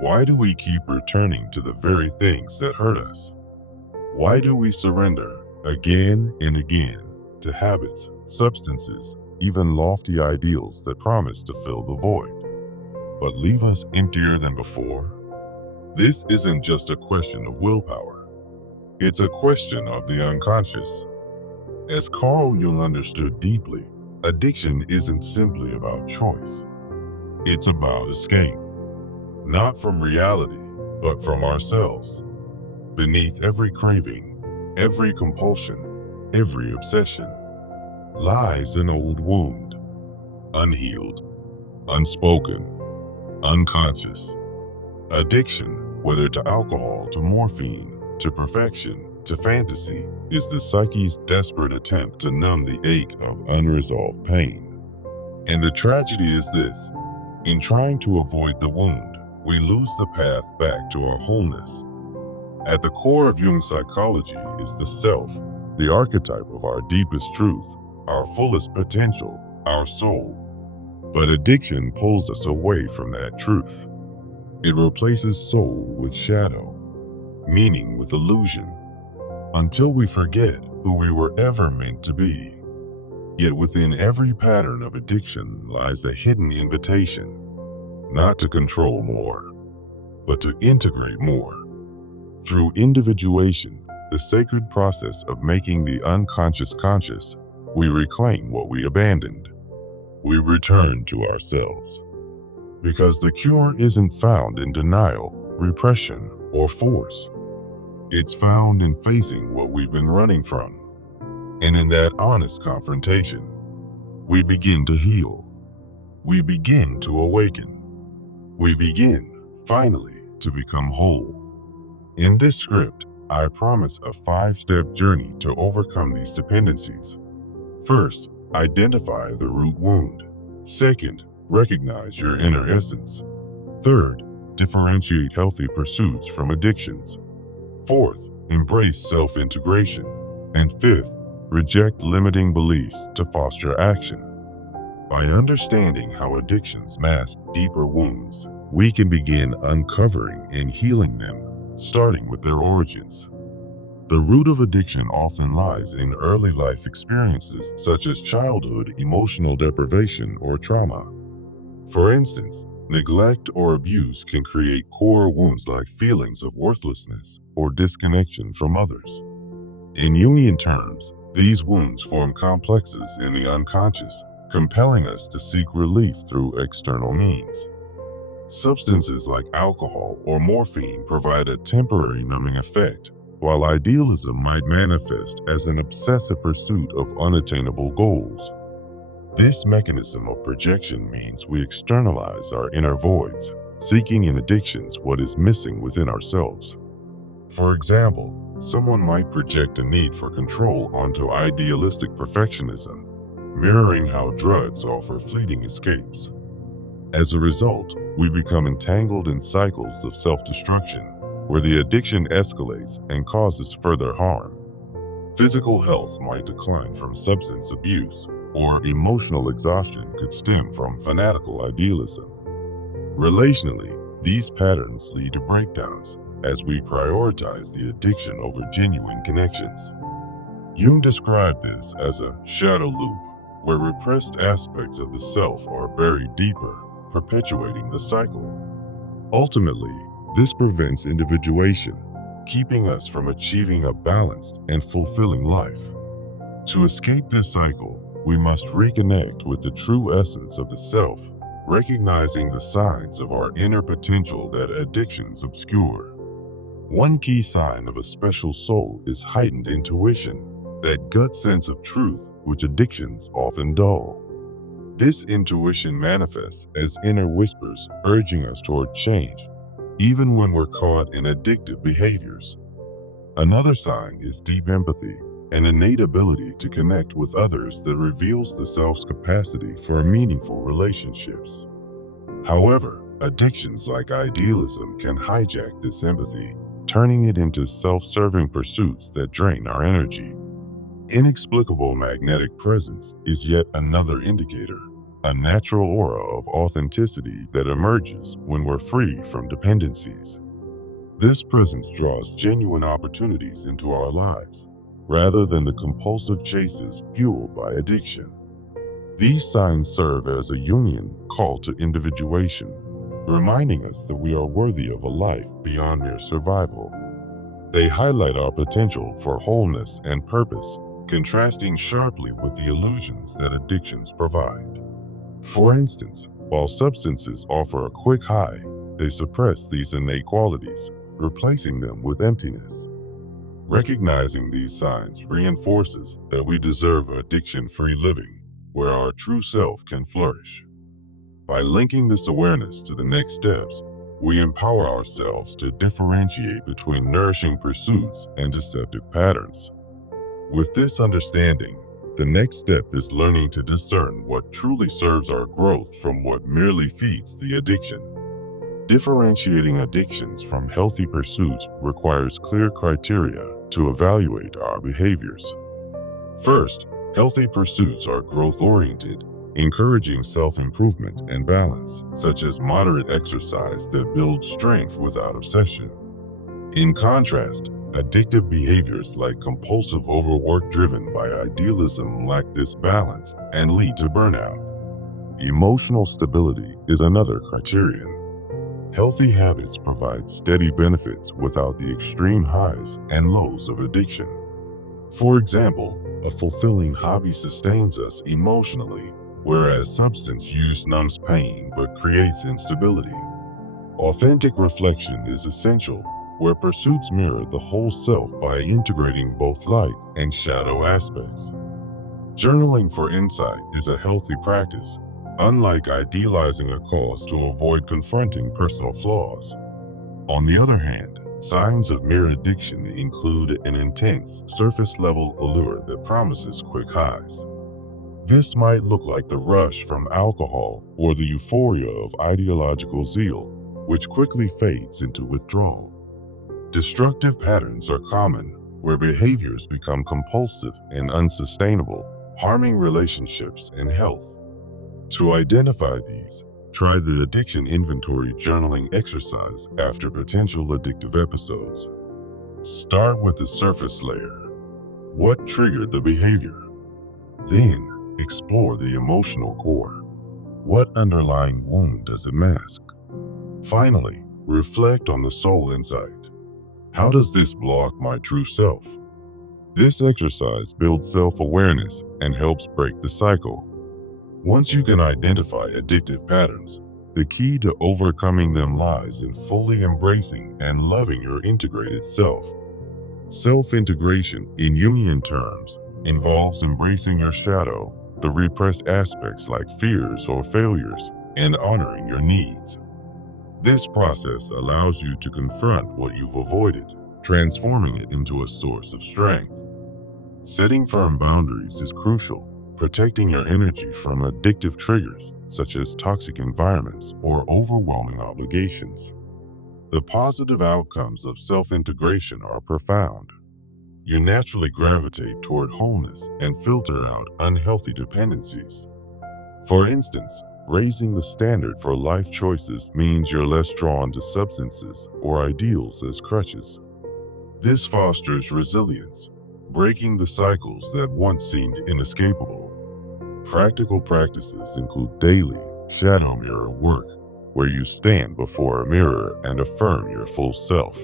Why do we keep returning to the very things that hurt us? Why do we surrender again and again to habits, substances, even lofty ideals that promise to fill the void, but leave us emptier than before? This isn't just a question of willpower. It's a question of the unconscious. As Carl Jung understood deeply, addiction isn't simply about choice. It's about escape, not from reality, but from ourselves. Beneath every craving, every compulsion, every obsession, lies an old wound, unhealed, unspoken, unconscious. Addiction, whether to alcohol, to morphine, to perfection, to fantasy, is the psyche's desperate attempt to numb the ache of unresolved pain. And the tragedy is this: in trying to avoid the wound, we lose the path back to our wholeness. At the core of Jung's psychology is the self, the archetype of our deepest truth, our fullest potential, our soul. But addiction pulls us away from that truth. It replaces soul with shadow, meaning with illusion, until we forget who we were ever meant to be. Yet within every pattern of addiction lies a hidden invitation, not to control more, but to integrate more. Through individuation, the sacred process of making the unconscious conscious, we reclaim what we abandoned. We return to ourselves. Because the cure isn't found in denial, repression, or force. It's found in facing what we've been running from. And in that honest confrontation, we begin to heal. We begin to awaken. We begin, finally, to become whole. In this script, I promise a 5-step journey to overcome these dependencies. First, identify the root wound. Second, recognize your inner essence. Third, differentiate healthy pursuits from addictions. Fourth, embrace self-integration. And fifth, reject limiting beliefs to foster action. By understanding how addictions mask deeper wounds, we can begin uncovering and healing them, starting with their origins. The root of addiction often lies in early life experiences such as childhood, emotional deprivation, or trauma. For instance, neglect or abuse can create core wounds like feelings of worthlessness or disconnection from others. In Jungian terms, these wounds form complexes in the unconscious, compelling us to seek relief through external means. Substances like alcohol or morphine provide a temporary numbing effect, while idealism might manifest as an obsessive pursuit of unattainable goals. This mechanism of projection means we externalize our inner voids, seeking in addictions what is missing within ourselves. For example, someone might project a need for control onto idealistic perfectionism, mirroring how drugs offer fleeting escapes. As a result, we become entangled in cycles of self-destruction, where the addiction escalates and causes further harm. Physical health might decline from substance abuse, or emotional exhaustion could stem from fanatical idealism. Relationally, these patterns lead to breakdowns as we prioritize the addiction over genuine connections. Jung described this as a shadow loop, where repressed aspects of the self are buried deeper, perpetuating the cycle. Ultimately, this prevents individuation, keeping us from achieving a balanced and fulfilling life. To escape this cycle, we must reconnect with the true essence of the self, recognizing the signs of our inner potential that addictions obscure. One key sign of a special soul is heightened intuition, that gut sense of truth which addictions often dull. This intuition manifests as inner whispers urging us toward change, even when we're caught in addictive behaviors. Another sign is deep empathy, an innate ability to connect with others that reveals the self's capacity for meaningful relationships. However, addictions like idealism can hijack this empathy, turning it into self-serving pursuits that drain our energy. Inexplicable magnetic presence is yet another indicator. a natural aura of authenticity that emerges when we're free from dependencies. This presence draws genuine opportunities into our lives, rather than the compulsive chases fueled by addiction. These signs serve as a Jungian call to individuation, reminding us that we are worthy of a life beyond mere survival. They highlight our potential for wholeness and purpose, contrasting sharply with the illusions that addictions provide. For instance, while substances offer a quick high, they suppress these innate qualities, replacing them with emptiness. Recognizing these signs reinforces that we deserve addiction-free living, where our true self can flourish. By linking this awareness to the next steps, we empower ourselves to differentiate between nourishing pursuits and deceptive patterns. With this understanding, the next step is learning to discern what truly serves our growth from what merely feeds the addiction. Differentiating addictions from healthy pursuits requires clear criteria to evaluate our behaviors. First, healthy pursuits are growth-oriented, encouraging self-improvement and balance, such as moderate exercise that builds strength without obsession. In contrast, addictive behaviors like compulsive overwork driven by idealism lack this balance and lead to burnout. Emotional stability is another criterion. Healthy habits provide steady benefits without the extreme highs and lows of addiction. For example, a fulfilling hobby sustains us emotionally, whereas substance use numbs pain but creates instability. Authentic reflection is essential, where pursuits mirror the whole self by integrating both light and shadow aspects. Journaling for insight is a healthy practice, unlike idealizing a cause to avoid confronting personal flaws. On the other hand, signs of mere addiction include an intense, surface-level allure that promises quick highs. This might look like the rush from alcohol or the euphoria of ideological zeal, which quickly fades into withdrawal. Destructive patterns are common, where behaviors become compulsive and unsustainable, harming relationships and health. To identify these, try the addiction inventory journaling exercise after potential addictive episodes. Start with the surface layer. What triggered the behavior? Then, explore the emotional core. What underlying wound does it mask? Finally, reflect on the soul insight. How does this block my true self? This exercise builds self-awareness and helps break the cycle. Once you can identify addictive patterns, the key to overcoming them lies in fully embracing and loving your integrated self. Self-integration, in Jungian terms, involves embracing your shadow, the repressed aspects like fears or failures, and honoring your needs. This process allows you to confront what you've avoided, transforming it into a source of strength. Setting firm boundaries is crucial, protecting your energy from addictive triggers such as toxic environments or overwhelming obligations. The positive outcomes of self-integration are profound. You naturally gravitate toward wholeness and filter out unhealthy dependencies. For instance, raising the standard for life choices means you're less drawn to substances or ideals as crutches. This fosters resilience, breaking the cycles that once seemed inescapable. Practical practices include daily shadow mirror work, where you stand before a mirror and affirm your full self.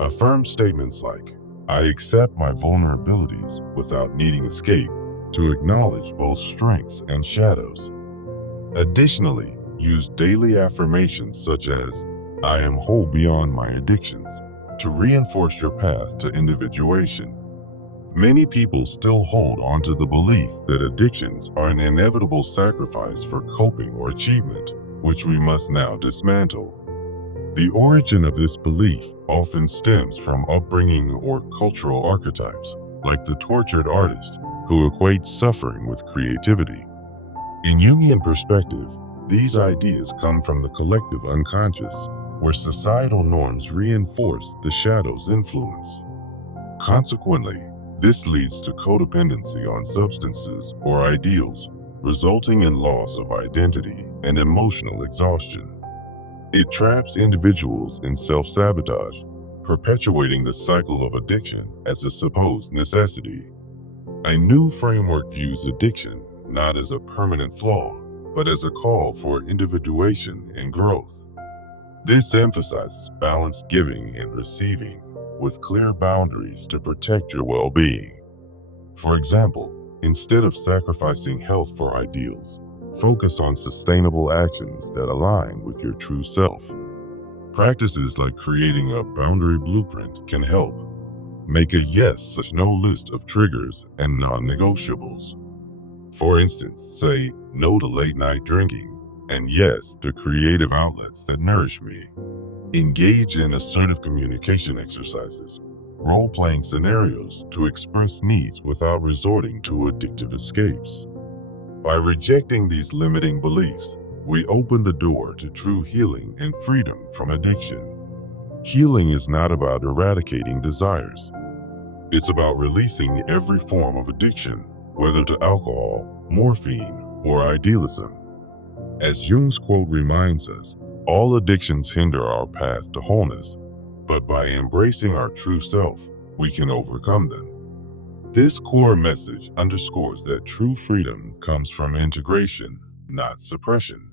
Affirm statements like, "I accept my vulnerabilities without needing escape," to acknowledge both strengths and shadows. Additionally, use daily affirmations such as, "I am whole beyond my addictions," to reinforce your path to individuation. Many people still hold onto the belief that addictions are an inevitable sacrifice for coping or achievement, which we must now dismantle. The origin of this belief often stems from upbringing or cultural archetypes, like the tortured artist, who equates suffering with creativity. In Jungian perspective, these ideas come from the collective unconscious, where societal norms reinforce the shadow's influence. Consequently, this leads to codependency on substances or ideals, resulting in loss of identity and emotional exhaustion. It traps individuals in self-sabotage, perpetuating the cycle of addiction as a supposed necessity. A new framework views addiction not as a permanent flaw, but as a call for individuation and growth. This emphasizes balanced giving and receiving, with clear boundaries to protect your well-being. For example, instead of sacrificing health for ideals, focus on sustainable actions that align with your true self. Practices like creating a boundary blueprint can help. Make a yes such no list of triggers and non-negotiables. For instance, say no to late night drinking and yes to creative outlets that nourish me. Engage in assertive communication exercises, role-playing scenarios to express needs without resorting to addictive escapes. By rejecting these limiting beliefs, we open the door to true healing and freedom from addiction. Healing is not about eradicating desires. It's about releasing every form of addiction, whether to alcohol, morphine, or idealism. As Jung's quote reminds us, all addictions hinder our path to wholeness, but by embracing our true self, we can overcome them. This core message underscores that true freedom comes from integration, not suppression.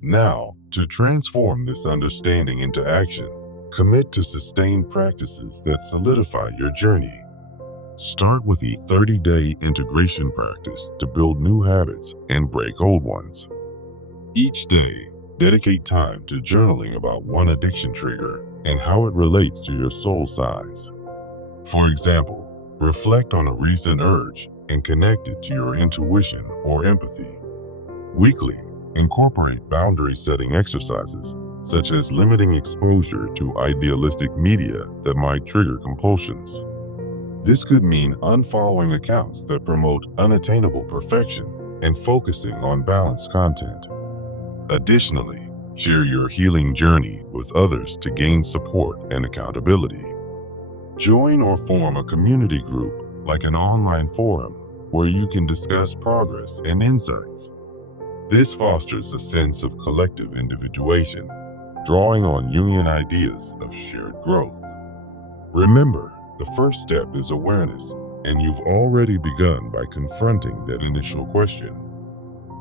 Now, to transform this understanding into action, commit to sustained practices that solidify your journey. Start with a 30-day integration practice to build new habits and break old ones. Each day, dedicate time to journaling about one addiction trigger and how it relates to your soul size. For example, reflect on a recent urge and connect it to your intuition or empathy. Weekly, incorporate boundary-setting exercises, such as limiting exposure to idealistic media that might trigger compulsions. This could mean unfollowing accounts that promote unattainable perfection and focusing on balanced content. Additionally, share your healing journey with others to gain support and accountability. Join or form a community group, like an online forum, where you can discuss progress and insights. This fosters a sense of collective individuation, drawing on Jungian ideas of shared growth. Remember, the first step is awareness, and you've already begun by confronting that initial question.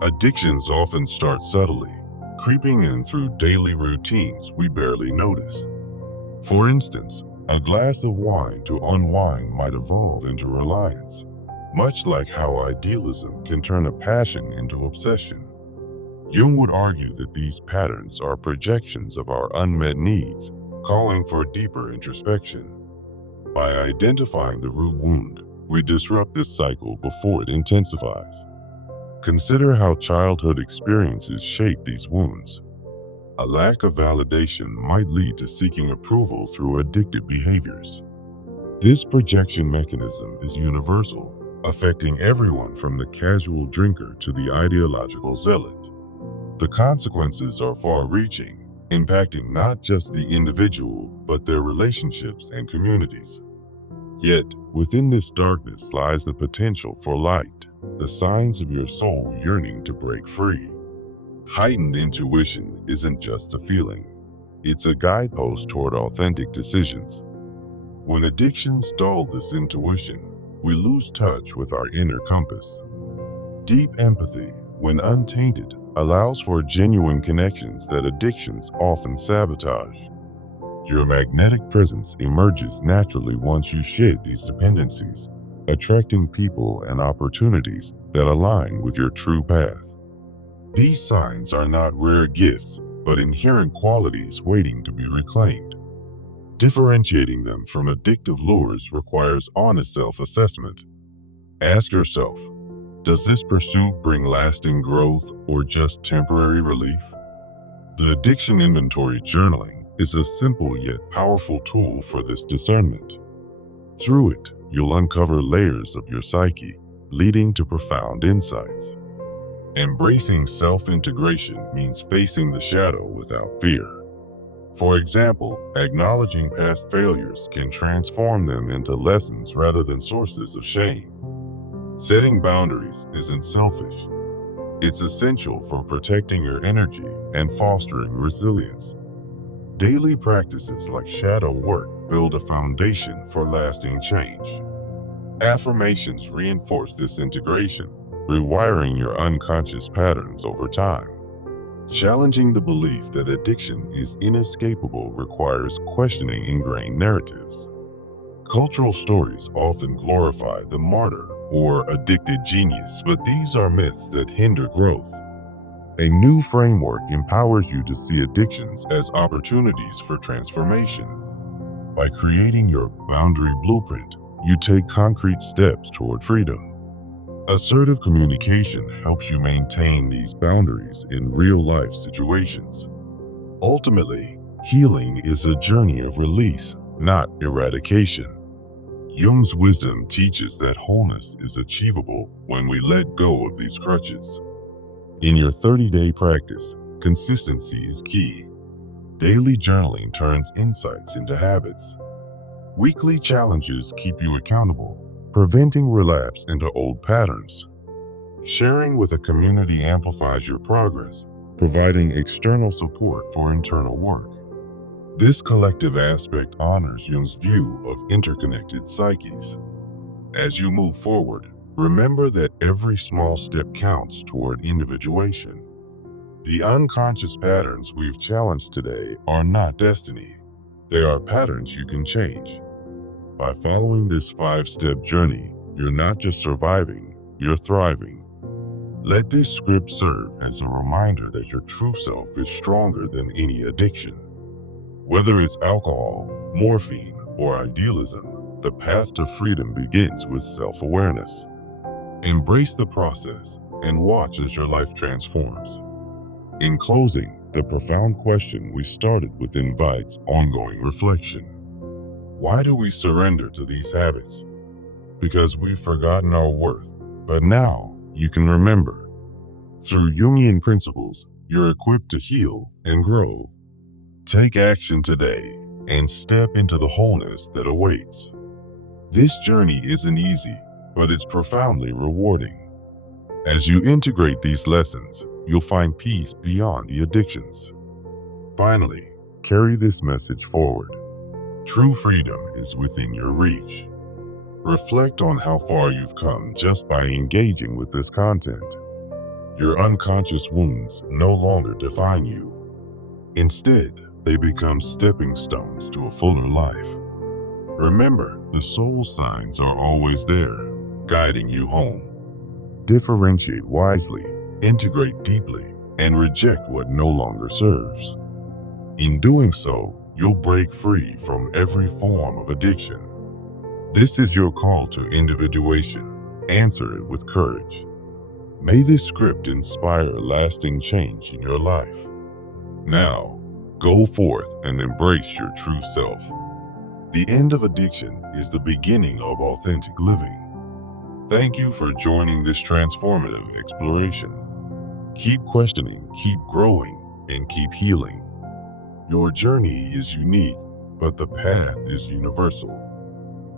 Addictions often start subtly, creeping in through daily routines we barely notice. For instance, a glass of wine to unwind might evolve into reliance, much like how idealism can turn a passion into obsession. Jung would argue that these patterns are projections of our unmet needs, calling for deeper introspection. By identifying the root wound, we disrupt this cycle before it intensifies. Consider how childhood experiences shape these wounds. A lack of validation might lead to seeking approval through addictive behaviors. This projection mechanism is universal, affecting everyone from the casual drinker to the ideological zealot. The consequences are far-reaching, impacting not just the individual, but their relationships and communities. Yet, within this darkness lies the potential for light, the signs of your soul yearning to break free. Heightened intuition isn't just a feeling. It's a guidepost toward authentic decisions. When addictions dull this intuition, we lose touch with our inner compass. Deep empathy, when untainted, allows for genuine connections that addictions often sabotage. Your magnetic presence emerges naturally once you shed these dependencies, attracting people and opportunities that align with your true path. These signs are not rare gifts, but inherent qualities waiting to be reclaimed. Differentiating them from addictive lures requires honest self-assessment. Ask yourself, does this pursuit bring lasting growth or just temporary relief? The Addiction Inventory Journaling is a simple yet powerful tool for this discernment. Through it, you'll uncover layers of your psyche, leading to profound insights. Embracing self-integration means facing the shadow without fear. For example, acknowledging past failures can transform them into lessons rather than sources of shame. Setting boundaries isn't selfish. It's essential for protecting your energy and fostering resilience. Daily practices like shadow work build a foundation for lasting change. Affirmations reinforce this integration, rewiring your unconscious patterns over time. Challenging the belief that addiction is inescapable requires questioning ingrained narratives. Cultural stories often glorify the martyr or addicted genius, but these are myths that hinder growth. A new framework empowers you to see addictions as opportunities for transformation. By creating your boundary blueprint, you take concrete steps toward freedom. Assertive communication helps you maintain these boundaries in real-life situations. Ultimately, healing is a journey of release, not eradication. Jung's wisdom teaches that wholeness is achievable when we let go of these crutches. In your 30-day practice, consistency is key. Daily journaling turns insights into habits. Weekly challenges keep you accountable, preventing relapse into old patterns. Sharing with a community amplifies your progress, providing external support for internal work. This collective aspect honors Jung's view of interconnected psyches. As you move forward, remember that every small step counts toward individuation. The unconscious patterns we've challenged today are not destiny. They are patterns you can change. By following this 5-step journey, you're not just surviving, you're thriving. Let this script serve as a reminder that your true self is stronger than any addiction. Whether it's alcohol, morphine, or idealism, the path to freedom begins with self-awareness. Embrace the process and watch as your life transforms. In closing, the profound question we started with invites ongoing reflection. Why do we surrender to these habits? Because we've forgotten our worth, but now you can remember. Through Jungian principles, you're equipped to heal and grow. Take action today and step into the wholeness that awaits. This journey isn't easy, but it's profoundly rewarding. As you integrate these lessons, you'll find peace beyond the addictions. Finally, carry this message forward. True freedom is within your reach. Reflect on how far you've come just by engaging with this content. Your unconscious wounds no longer define you. Instead, they become stepping stones to a fuller life. Remember, the soul signs are always there, guiding you home. Differentiate wisely, integrate deeply, and reject what no longer serves. In doing so, you'll break free from every form of addiction. This is your call to individuation. Answer it with courage. May this script inspire lasting change in your life. Now, go forth and embrace your true self. The end of addiction is the beginning of authentic living. Thank you for joining this transformative exploration. Keep questioning, keep growing, and keep healing. Your journey is unique, but the path is universal.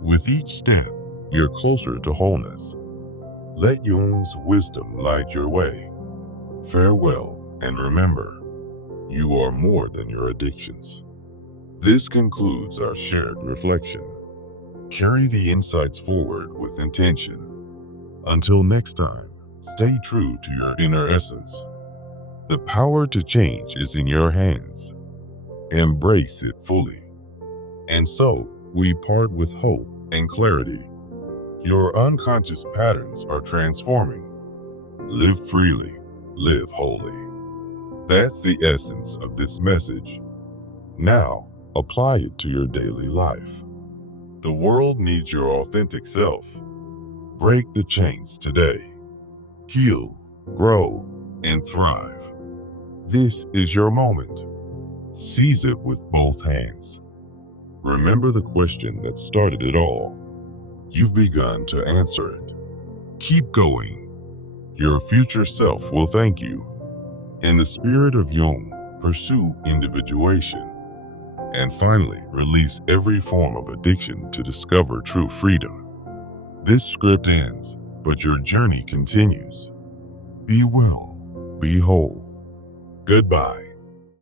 With each step, you're closer to wholeness. Let Jung's wisdom light your way. Farewell, and remember, you are more than your addictions. This concludes our shared reflection. Carry the insights forward with intention. Until next time, stay true to your inner essence. The power to change is in your hands. Embrace it fully. And so, we part with hope and clarity. Your unconscious patterns are transforming. Live freely, live wholly. That's the essence of this message. Now, apply it to your daily life. The world needs your authentic self. Break the chains today. Heal, grow, and thrive. This is your moment. Seize it with both hands. Remember the question that started it all. You've begun to answer it. Keep going. Your future self will thank you. In the spirit of Jung, pursue individuation. And finally, release every form of addiction to discover true freedom. This script ends, but your journey continues. Be well, be whole. Goodbye.